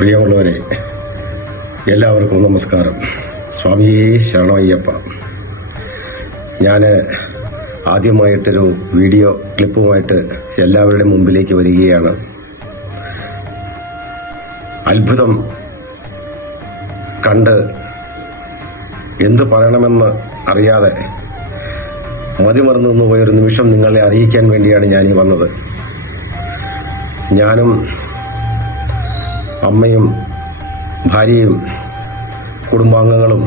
പ്രിയമുള്ളവരെ എല്ലാവർക്കും നമസ്കാരം. സ്വാമിയെ ശരണയ്യപ്പ ഞാൻ ആദ്യമായിട്ടൊരു വീഡിയോ ക്ലിപ്പുമായിട്ട് എല്ലാവരുടെ മുമ്പിലേക്ക് വരികയാണ്. അത്ഭുതം കണ്ട് എന്തു പറയണമെന്ന് അറിയാതെ മതിമറന്നു നിന്ന് പോയൊരു നിമിഷം നിങ്ങളെ അറിയിക്കാൻ വേണ്ടിയാണ് ഞാൻ ഈ വന്നത്. ഞാനും അമ്മയും ഭാര്യയും കുടുംബാംഗങ്ങളും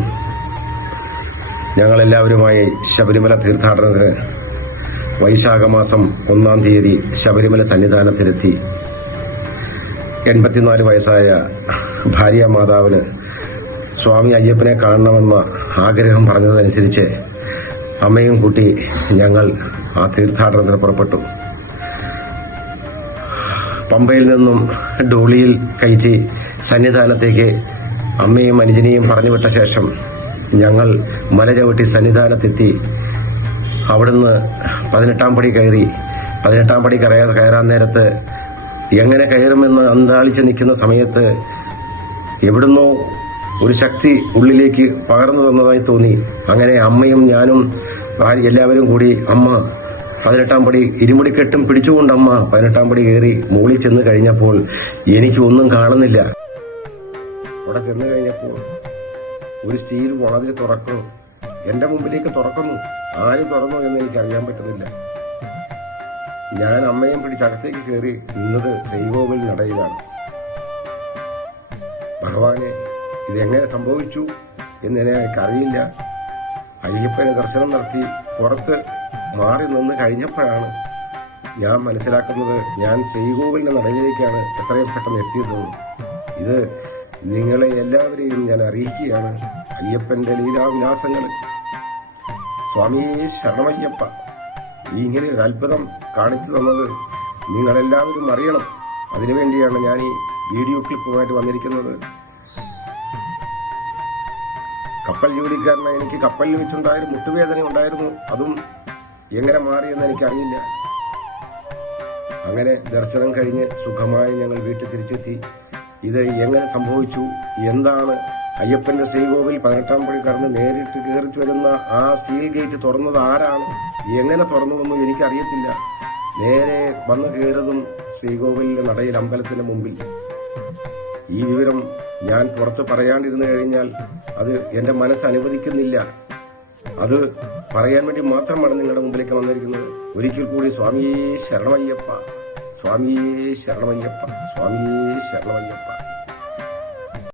ഞങ്ങളെല്ലാവരുമായി ശബരിമല തീർത്ഥാടനത്തിന് വൈശാഖ മാസം ഒന്നാം തീയതി ശബരിമല സന്നിധാനത്തിലെത്തി. എൺപത്തിനാല് വയസ്സായ ഭാര്യ മാതാവിന് സ്വാമി അയ്യപ്പനെ കാണണമെന്ന ആഗ്രഹം പറഞ്ഞതനുസരിച്ച് അമ്മയും കൂട്ടി ഞങ്ങൾ ആ തീർത്ഥാടനത്തിന് പുറപ്പെട്ടു. പമ്പയിൽ നിന്നും ഡോളിയിൽ കയറ്റി സന്നിധാനത്തേക്ക് അമ്മയും അനുജനെയും പറഞ്ഞുവിട്ട ശേഷം ഞങ്ങൾ മല ചവിട്ടി സന്നിധാനത്തെത്തി. അവിടുന്ന് പതിനെട്ടാം പടി കയറി. പതിനെട്ടാം പടി കയറാൻ കയറാൻ നേരത്ത് എങ്ങനെ കയറുമെന്ന് അന്താളിച്ച് നിൽക്കുന്ന സമയത്ത് എവിടുന്നോ ഒരു ശക്തി ഉള്ളിലേക്ക് പകർന്നു തന്നതായി തോന്നി. അങ്ങനെ അമ്മയും ഞാനും എല്ലാവരും കൂടി അമ്മ പതിനെട്ടാം പടി ഇരുമുടിക്കെട്ടും പിടിച്ചുകൊണ്ടമ്മ പതിനെട്ടാം പടി കയറി മുകളിൽ ചെന്ന് കഴിഞ്ഞപ്പോൾ എനിക്ക് ഒന്നും കാണുന്നില്ല. അവിടെ ചെന്ന് കഴിഞ്ഞപ്പോൾ ഒരു സ്റ്റീൽ വാതിൽ തുറക്കുന്നു. എന്റെ മുമ്പിലേക്ക് തുറക്കുന്നു. ആര് തുറന്നു എന്ന് എനിക്ക് അറിയാൻ പറ്റുന്നില്ല. ഞാൻ അമ്മയും പിടിച്ച് അകത്തേക്ക് കയറി നിന്നത് ശ്രീകോവിൽ നടയിലാണ്. ഭഗവാനെ ഇതെങ്ങനെ സംഭവിച്ചു എന്ന് എനിക്കറിയില്ല. അയ്യപ്പനെ ദർശനം നടത്തി പുറത്ത് മാറി നിന്ന് കഴിഞ്ഞപ്പോഴാണ് ഞാൻ മനസ്സിലാക്കുന്നത് ഞാൻ ശ്രീകോവിലിന്റെ നടയിലേക്കാണ് എത്രയും പെട്ടെന്ന് എത്തിയതെന്ന് ഇത് നിങ്ങളെ എല്ലാവരെയും ഞാൻ അറിയിക്കുകയാണ്. അയ്യപ്പന്റെ ലീലാവിലാസങ്ങൾ. സ്വാമിയെ ശരണമയ്യപ്പ ഇങ്ങനെ ഒരു അത്ഭുതം കാണിച്ചു തന്നത് നിങ്ങളെല്ലാവരും അറിയണം. അതിനുവേണ്ടിയാണ് ഞാൻ ഈ വീഡിയോ ക്ലിപ്പുമായിട്ട് വന്നിരിക്കുന്നത്. കപ്പൽ ജോലിക്കാരനായി എനിക്ക് കപ്പലിൽ വെച്ചുണ്ടായ മുട്ടുവേദന ഉണ്ടായിരുന്നു. അതും എങ്ങനെ മാറിയെന്ന് എനിക്കറിയില്ല. അങ്ങനെ ദർശനം കഴിഞ്ഞ് സുഖമായി ഞങ്ങൾ വീട്ടിൽ തിരിച്ചെത്തി. ഇത് എങ്ങനെ സംഭവിച്ചു? എന്താണ്? അയ്യപ്പന്റെ ശ്രീകോവിൽ പതിനെട്ടാം പടി കടന്ന് നേരിട്ട് കയറിച്ചു വരുന്ന ആ സ്റ്റീൽ ഗേറ്റ് തുറന്നത് ആരാണ്? എങ്ങനെ തുറന്നതെന്നും എനിക്കറിയത്തില്ല. നേരെ വന്നു കയറതും ശ്രീകോവിലിന്റെ നടയിൽ അമ്പലത്തിന് മുമ്പിൽ. ഈ വിവരം ഞാൻ പുറത്ത് പറയാണ്ടിരുന്നു കഴിഞ്ഞാൽ അത് എന്റെ മനസ്സ് അനുവദിക്കുന്നില്ല. അത് പറയാൻ വേണ്ടി മാത്രമാണ് നിങ്ങളുടെ മുമ്പിലേക്ക് വന്നിരിക്കുന്നത്. ഒരിക്കൽ കൂടി സ്വാമിയേ ശരണമയ്യപ്പ. സ്വാമിയേ ശരണമയ്യപ്പ. സ്വാമിയേ ശരണമയ്യപ്പ.